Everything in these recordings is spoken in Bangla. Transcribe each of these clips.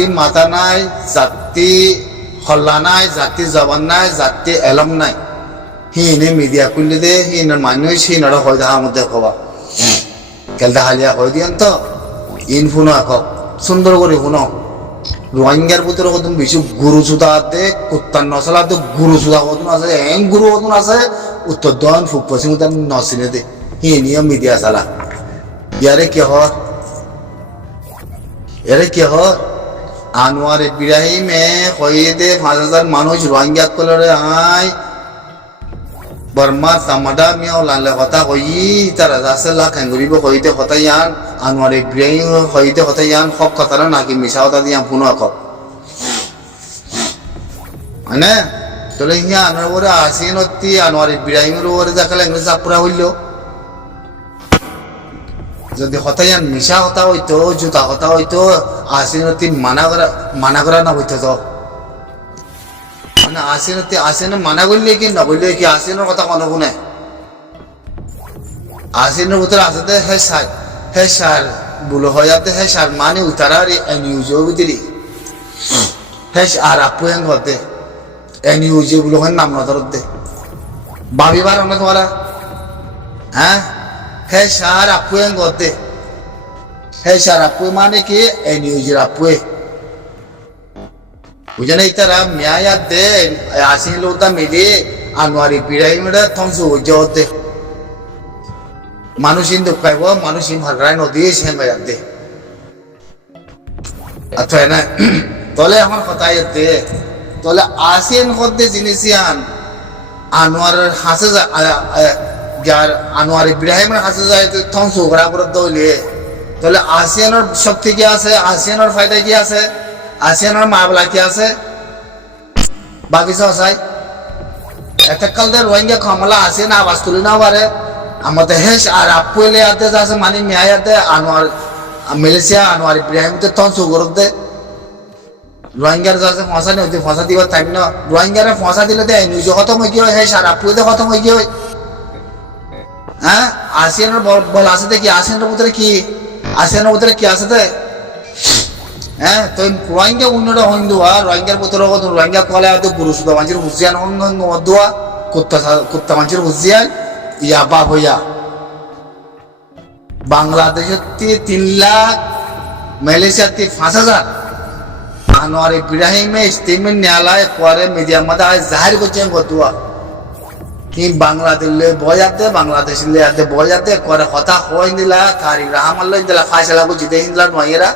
জাতি মাথা নাই, জাতি হল্লা নাই, জাতি জবান নাই, জাতি এলম নাই। হিনে মিডিয়া খুললে দে হিনের মানুষ হিনরা হয় দেখা মধ্যে কবা কেলটা হালিয়া হয়ে দিয়ান তো ইন ফুনো একক সুন্দর করে ফুনো রোহিঙ্গার ভিতরে কতন বেশি গুরু সুদা আছে, কুত্তার নসলা তো গুরু সুদা কতন আছে, এং গুরু কতন আছে, উত্তর দন ফুক পশ্চিম উত্তর নসিনে দে হিনিও মিডিয়া চালা। ইয়ারে কে হর এরে কে হর আনোয়ার ইব্রাহিমে কয়ে দে 5,000 মানুষ রোহিঙ্গা কলরে আয় বর্মা তামাদা মিয়াও লালে কথা কই তারা যাচ্ছে লাখ ঘুরিব কইতে কথা ইয়ান আনোয়ার ইব্রাহিম কইতে কথা ইয়ান সব কথা নাকি মিশা কথা দিয়া ফোন আকক মানে তোলে হিয়া আনোয়ার বরে আসিন অতি আনোয়ার ইব্রাহিমের বরে যাকালে ইংরেজ চাপুরা হইল যদি কথা ইয়ান মিশা কথা হইতো জুতা কথা হইতো আসিন অতি মানা করা না হইতো তো আসিন মানা করলে কি না বললে কি আসিনের কথা কোনো শুনে আসিনের ভিতরে আসতে হে সার বুলো হয়ে যাতে হে সার মানে উতারার এনইউজে ভিতরে হে আর আপু এন করতে এনইউজে বুলো হয় নাম না ধরতে ভাবিবার না তোমারা হ্যাঁ হে সার আপু এন করতে হে সার আপু মানে কি এনইউজের আপুয়ে বুঝেন ইতারা মিয়া দে আসিন লোকটা মিলে আনোয়ার ইব্রাহিমরা থমসু হতে মানুষ হিন্দু খাইব মানুষ ভাগড়ায় নদী সে দে আচ্ছা না তলে আমার কথা দে তলে আসিয়ান করতে জিনিস আন আনোয়ারের হাসে যার আনোয়ার ইব্রাহিমের হাসে যায় থমসু ঘোরা করে দৌলে তাহলে আসিয়ানোর শক্তি কি আছে, আসিয়ানোর ফায়দা কি আছে, আসিয়ানোর মামলা কি আছে বাকি চাই একটা কালদের রোহিঙ্গা কমলা আছে না আওয়াজ তুলে না পারে আমাদের হেস আর আপুলে আতে যাচ্ছে মানে মেয়াতে আনোয়ার মালয়েশিয়া আনোয়ার ইব্রাহিম তো তখন সুগরত দে রোহিঙ্গার যাচ্ছে ফসা নেই ফসা দিবার টাইম না রোহিঙ্গারে ফসা দিলে দে নিজে খতম হয়ে গিয়ে হেস আর আপুতে খতম হয়ে গিয়ে হ্যাঁ আসিয়ানোর বল আছে দেখি আসিয়ানোর ভিতরে কি আসিয়ানোর ভিতরে কি আছে দে হ্যাঁ তো রোহিঙ্গা উন্নয়ন হিন্দু রোহিঙ্গার ভিতরে রোহিঙ্গা কলে হয়তো গুরু সুদা মানুষের হুসিয়ান দোয়া কুত্তা মানুষের হুসিয়ান ইয়া বাপ হইয়া বাংলাদেশের 3 লাখ মালয়েশিয়ার 5,000 আনোয়ার ইব্রাহিমে ইস্তেমের ন্যায়ালয় পরে মিডিয়ার মধ্যে জাহির করছেন দোয়া কি বাংলাদেশে বয়াতে বাংলাদেশে বয়াতে করে কথা হয় দিলা তারিক রহমাল্লাহ দিলা ফায়সালা করছি দেখেন দিলা নয়েরা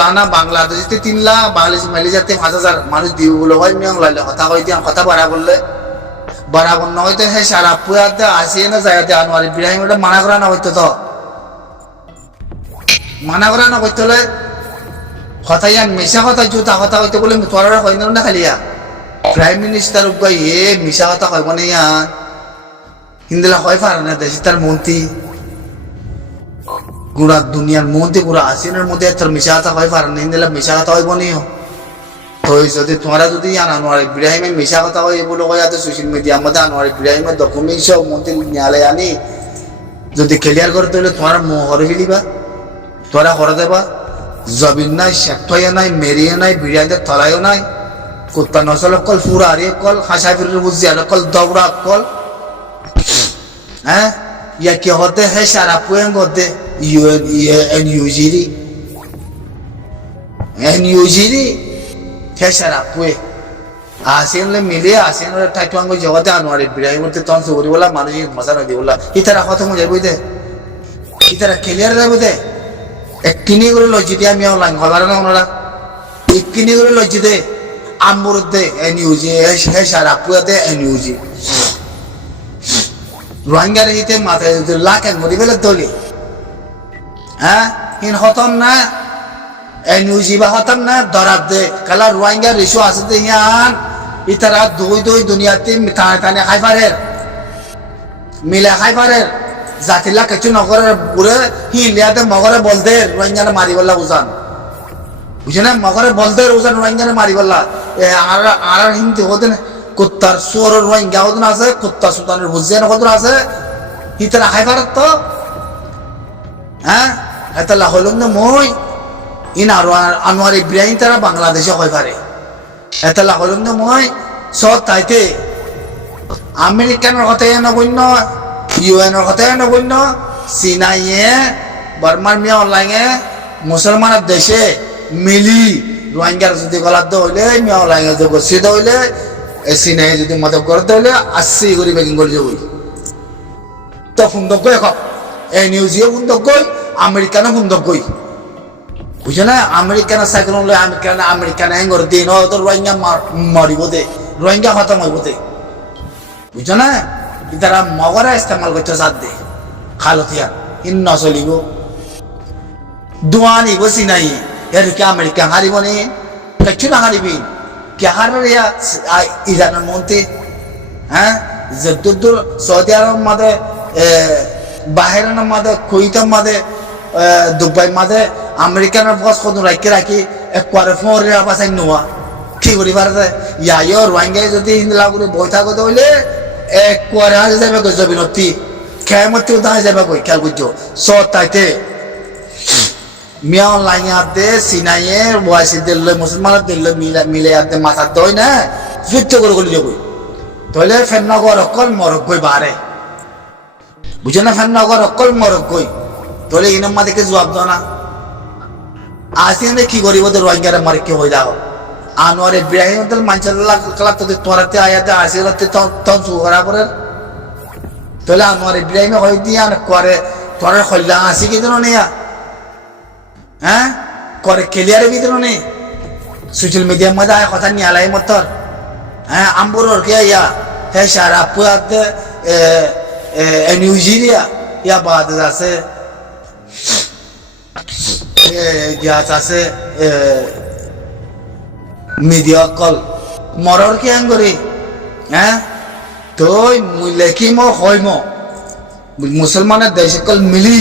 লানা বাংলাদেশে 3 লাখ বাংলাদেশ মালয়েশিয়াতে 5,000 মানুষ দিব বলে হয় মিয়ং লাইলে কথা কই দিয়া কথা বাড়া বললে বরাবর না হইতে হে সারা পুয়াতে আসিয়ে না যাইতে আনোয়ার ইব্রাহিম এটা মানা করা না হইতো তো মানা করা না হইতো লে কথা ইয়ান মিশা কথা জুতা কথা হইতে বলে তোরা হয় না খালিয়া প্রাইম মিনিস্টার উপায় এ মিশা কথা কইব না ইয়ান হিন্দলা হয় পারে না দেশে তার মন্ত্রী গুড়া দুনিয়ার মধ্যে গুড়া আসিনের মধ্যে তোর মিশা কথা হয় পারে না হিন্দলা মিশা কথা হইব নিও তো যদি তোমরা যদি আনোয়ার ইব্রাহিমের মিশা কথা হয় বলে কয়া তো সোশ্যাল মিডিয়ার মধ্যে আনোয়ার ইব্রাহিমের ডকুমেন্ট সব মন্ত্রী ন্যায়ালয় আনি যদি ক্লিয়ার করে তাহলে তোমরা হরে ফেলিবা তোরা হরে দেবা জবিন নাই শেখয়া নাই মেরিয়ে নাই বিরিয়ানিতে তলাইও নাই কুত্তা নসল কল ফুরা আরে কল হাসা ফিরে বুঝছি আর কল দৌড়া কল হ্যাঁ ইয়া কি হতে হে সারা পুয়েন করতে এনইউজিরি সারা পুয়ে আসিনলে মিলে আসিনলে ঠাকুয়াঙ্গ জগতে আনোয়ার ইব্রাহিম তখন সুগরি বলা মানুষ মজা নদী বলা ইতারা কথা মজা যাইব দে ইতারা ক্লিয়ার যাইব দে এককিনি করে লজ্জিতে আমি লাইন হবার না ওনারা এককিনি করে লজ্জিতে আমর দে এনইউজি হে সারা পুয়াতে এনইউজি রোহিঙ্গার ইতে মাথায় লাখ মরি বেলে দলি হ্যাঁ ইন হতম না এনইউজি বা হতম না দরাব দে কালা রোহিঙ্গার রেশু আছে দে ইয়ান ইতারা দুই দুনিয়াতে টানে খাই পারের মিলে খাই পারের জাতিলা কিছু নগরের বুড়ে হিলিয়াতে মগরে বলতে রোহিঙ্গানে মারি বললা উজান বুঝে না মগরে বলতে উজান রোহিঙ্গানে মারি বললা আর হিন্দি হতে কুত্তার সোর রোহিঙ্গা হতন আছে কুত্তা সুতানের হুজিয়ান হতন আছে ইতারা খাই পারের তো হ্যাঁ এতলা হইল না মই ইন আর আনোয়ার ইব্রাহিম তারা বাংলাদেশে হয় পারে এটা লাগল মই সব তাইতে আমেরিকানের কথাই নগণ্য ইউএনের কথাই নগণ্য চীনাইয়ে বর্মার মিয়া অনলাইনে মুসলমানের দেশে মিলি রোহিঙ্গার যদি গলাতে হইলে মিয়া অনলাইনে যে গচ্ছিত হইলে চীনাই যদি মদত করতে হইলে আসছি করে বেকিং করে যাবই তো সুন্দর এখন এই নিউজিও সুন্দর আমেরিকানও সুন্দর বুঝছো না আমেরিকানের সাইকেল হলে আমেরিকানে হ্যাং করে দিন হয়তো রোহিঙ্গা মরিব দে রোহিঙ্গা খতম হইব দে বুঝছো না তারা মগরা ইস্তেমাল করতে চার দে খালতিয়া ইন নচলিব দোয়া নিব চিনাই এদিকে আমেরিকা হারিব নি কিচ্ছু না হারিবি কে হারার ইরানের মন্ত্রী হ্যাঁ যে দূর সৌদি আরব মাদে বাহিরের মাদে কুইতের মাদে দুবাই মাদে আমেরিকানের বস কত রাখি একবারে ফোরের বাসাই নোয়া কি করি পারে ইয়াইও রোহিঙ্গাই যদি হিন্দলা করে বই থাকতে হইলে একবারে হাজে যাবে গজ বিনতি খেয়ামতি উদাহ যাবে কই খেয়াল করছো সব তাইতে মিয়া অনলাইনে হাতে সিনাইয়ে ওয়াইসি দিল মুসলমানের দিল মিলে হাতে মাথার দই না যুদ্ধ করে গলি যাবই তাহলে ফেন্নগর অকল মরক গই বারে বুঝে না ফেন্নগর অকল মরক গই তাহলে ইনাম মাদিকে জবাব দাও না আসিয়ানে কি করিব তো রোহিঙ্গারে মারিকে হয়ে যাও আনোয়ার ইব্রাহিম তাহলে মানচাল্লাহ কালা তোদের তোরাতে আয়াতে আসিরাতে তন সুগরা করে তাহলে আনোয়ার ইব্রাহিমে হয়ে দিয়া করে তোর খল্লা আসি কি দিন নেয়া হ্যাঁ করে ক্লিয়ারে কি দিন নেই সোশ্যাল মিডিয়ার মধ্যে আয় কথা নিয়ে আলাই মতর হ্যাঁ আম্বুর কে ইয়া হ্যাঁ সারা পুয়াতে নিউজিরিয়া ইয়া বাদ আছে গ্যাস আছে মিডিয়া কল মরর কি আঙ্গরি হ্যাঁ তুই লেখি হয় মুসলমানের দেশ কল মিলি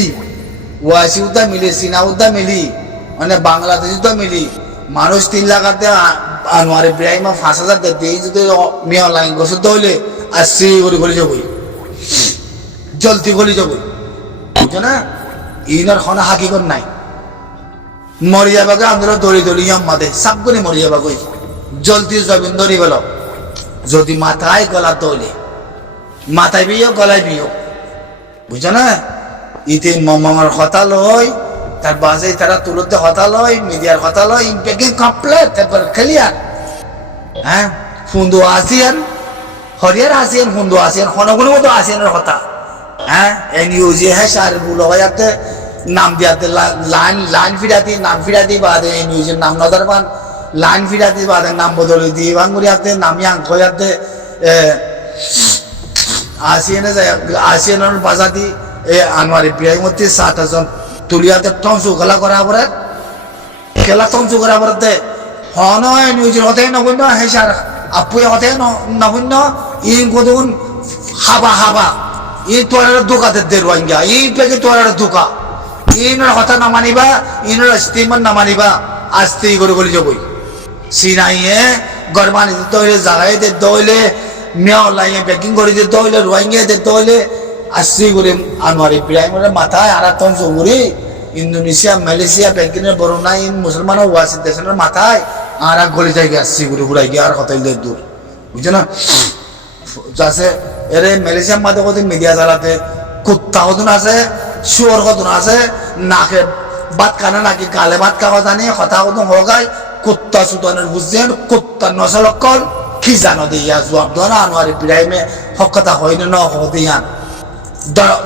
ওয়াসি উদ্দা মিলি চীনা উদ্দা মিলি মানে বাংলাদেশ উদ্দা মিলি মানুষ 3 লাখ আনোয়ার ইব্রাহিম 5,000 দিয়ে যদি মিয়া লাইন গোসল হইলে আসছি করে গলি যাবই জলদি গলি যাবই বুঝছো না ইনার খনা হাকিকত নাই মরি যাবাকে আমরা দড়ি দড়ি মাদে সাপ করে মরি যাবাকে জলদি জবিন ধরি বলো যদি মাথায় গলা দলে মাথায় বিও গলায় বিও বুঝছো না ইতে মমার কথা লয় তার বাসে তারা তুলতে কথা লয় মিডিয়ার কথা লয় ইম্পেকিং কমপ্লিট তারপর ক্লিয়ার হ্যাঁ ফুন্দু আসিয়ান হরিয়ার আসিয়ান ফুন্দু আসিয়ান হনগুলো মতো আসিয়ানের কথা হ্যাঁ এনইউজি হ্যাঁ সার বুলো যাতে নাম দিয়াতে লাইন ফিরাতি নাম ফিরাতি বাদে এনইউজির নাম নদারবান লাইন ফিরাতি বাদে নাম বদলে দিয়ে বাঙ্গুরিয়াতে নামি আঙ্ক যাতে আসিয়ানের বাজাতি আনোয়ার ইব্রাহিম 7 জন তুলিয়াতে তংসু খেলা করা পরে খেলা তংসু করা পরে হন নিউজের হতে নগণ্য হেসার আপুয়ে হতে নগণ্য ইন কদুন হাবা হাবা ই তোর দোকাতে দে রোহিঙ্গা ই পেকে তোর দোকা ইনের কথা না মানিবা ইনের স্টিমার না মানিবা আস্তে করে গলি যাবই সিনাইয়ে গরবানি দিতে হইলে জাগাই দিতে হইলে মিয়া লাইনে বেকিং করে দিতে হইলে রোহিঙ্গা দিতে হইলে আস্তে করে আনোয়ার ইব্রাহিমের মাথায় আর তন চৌগুড়ি ইন্দোনেশিয়া মালয়েশিয়া বেকিনের বরুণা ইন মুসলমান ওয়াসি দেশের মাথায় আর গলি যাই আসছি ঘুরে ঘুরাই গিয়ে আর হতাইল দূর বুঝছো না আছে এরে মালয়েশিয়ার মাঝে কত মিডিয়া চালাতে কুত্তা কতন আছে শুয়োর কতন আছে নাকে ভাত কানে নাকি গালে ভাত খাওয়া জানি কথা কতন হগাই কুত্তা সুতানের বুঝছেন কুত্তা নসলকল কি জানো দিয়া জবাব ধরা আনোয়ার ইব্রাহিমে হক কথা হয় না হদিয়ান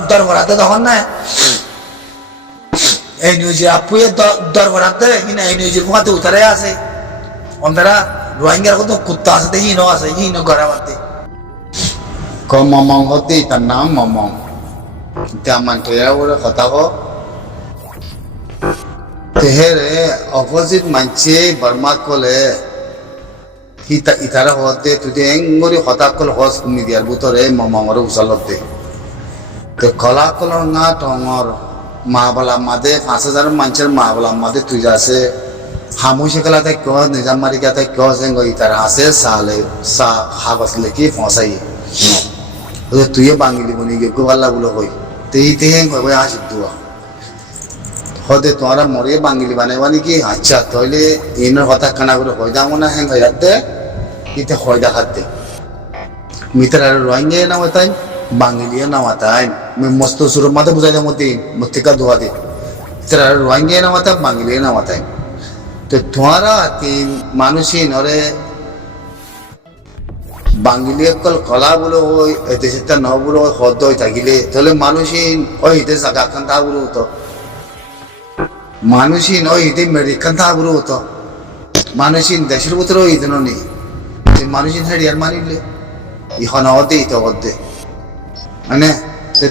দরবারাতে তখন না এই নিউজের আপুয়ে দরবারাতে হিনা এই নিউজের মুখাতে উতারে আছে অন্ধারা রোহিঙ্গার কত কুত্তা আছে হিনো আছে হিনো গড়াবাতে মমং হতে তার নাম মমং তেমন তোরা বলে কথা কো তেহেরে অপোজিট মানছে বর্মা কলে ইতারা হতে তুই এঙ্গরি হতা কল হস মিডিয়ার ভিতরে মমংর উচালতে তো কলা কলর না টঙর মাহবালা মাদে 5,000 মানুষের মাহবালা মাদে তুই যাচ্ছে হামুসে গেলা তাই কহ নিজামারি গা তাই কহ সেঙ্গ ইতারা আছে সালে সা হাগস লেখি ফসাই তুই বাঙালি বনি গে গোয়াল্লা বলে কই তেই তেহেং কই আসি দুয়া হদে তোমরা মরে বাঙালি বানাইবানি কি আচ্ছা তাহলে এনের কথা কানা করে হয় দামো না হ্যাঁ হয়ে দে ইতে হয় দেখাত দে মিত্রার রোহিঙ্গা নাও তাই বাঙালিও নাও তাই মস্ত সুর মাথা বুঝাই দেবো দিন মস্তিকা ধোয়া দে মিত্রার রোহিঙ্গা নাও তাই বাঙালিও নাও তাই তো তোমরা তিন মানুষই নরে বাঙালি অকল কলা বলে ওই দেশের ন বলে ওই হদ হয়ে থাকিলে তাহলে মানুষই ওই হিতে জাগা খান তা বলে হতো মানুষই ওই হিতে মেডিকান তা বলে হতো মানুষই দেশের ভিতরে ওই দিন নেই মানুষই হেরিয়ার মানিলে ইখন হতে ইতো হদে মানে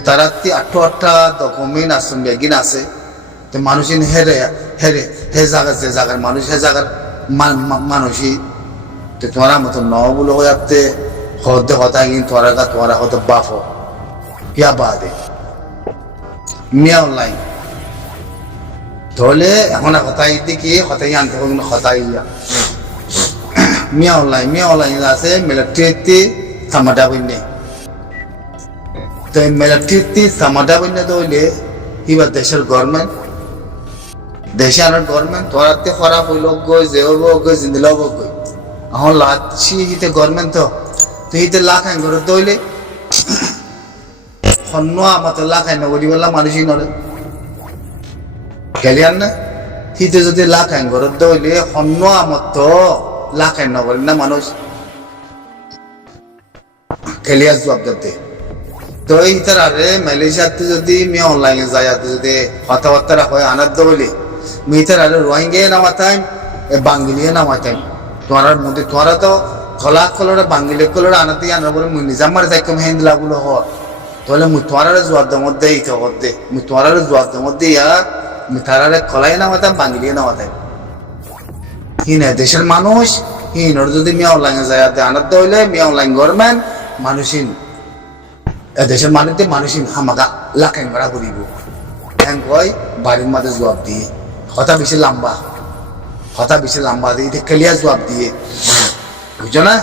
তারা আটটা ডকুমেন্ট আসুন বেগিন আছে তো মানুষই হেরে হেরে হে জায়গা যে জায়গার মানুষ হে জায়গার মানুষই তো তোমার মতো ন বলে হয়ে যাতে হতে হতা কিন্তু তোরা হতো বাফ क्या बात है মিয়া অনলাইন তাহলে এখন হতাই দেখি হতাই আনতে হবে হতাই মিয়া অনলাইন আছে মিলিটারিতে সামাদা বইনে তো মিলিটারিতে সামাদা বইনে তো হইলে এবার দেশের গভর্নমেন্ট দেশে আর গভর্নমেন্ট তোরাতে খারাপ হইল গই যে হবো গই জিন্দিল হবো গই এখন লাচ্ছি হিতে গভর্নমেন্ট তো হিতে লাখ আইন করে দইলে সন্ন আমার লাখ আইন করি বললাম মানুষই নড়ে খেলিয়ান না হিতে যদি লাখ আইন করে দইলে সন্ন আমার তো লাখ আইন করি না মানুষ খেলিয়ার জবাব দিতে তো এই আরে মালয়েশিয়াতে যদি আমি অনলাইনে যাই যদি কথাবার্তা হয় আনার দইলে মিটার আরে রোহিঙ্গা নামাতাম বাঙালিও নামাতাম তোমার মধ্যে তোরা তো খোলা কলরা বাঙালি কলরা আনাতে আনার বলে মুই নিজাম মারে যাই কম হেন্দিলা গুলো হ তাহলে মুই তোমার জোয়ার মধ্যে ইতে হতে মুই তোমার জোয়ার মধ্যে ইয়া মুই তারারে খোলাই নামাতাম বাঙালিও নামাতাম হিনে দেশের মানুষ হিনর যদি মিয়া অনলাইনে যায় আনার হইলে মিয়া অনলাইন গভর্নমেন্ট মানুষিন দেশের মানুষদের মানুষিন হামাকা লাখাইন ভাড়া করিব হ্যাঁ কয় বাড়ির মাঝে জবাব দিয়ে কথা বেশি লম্বা দিয়ে ক্লিয়ার জবাব দিয়ে বুঝছো না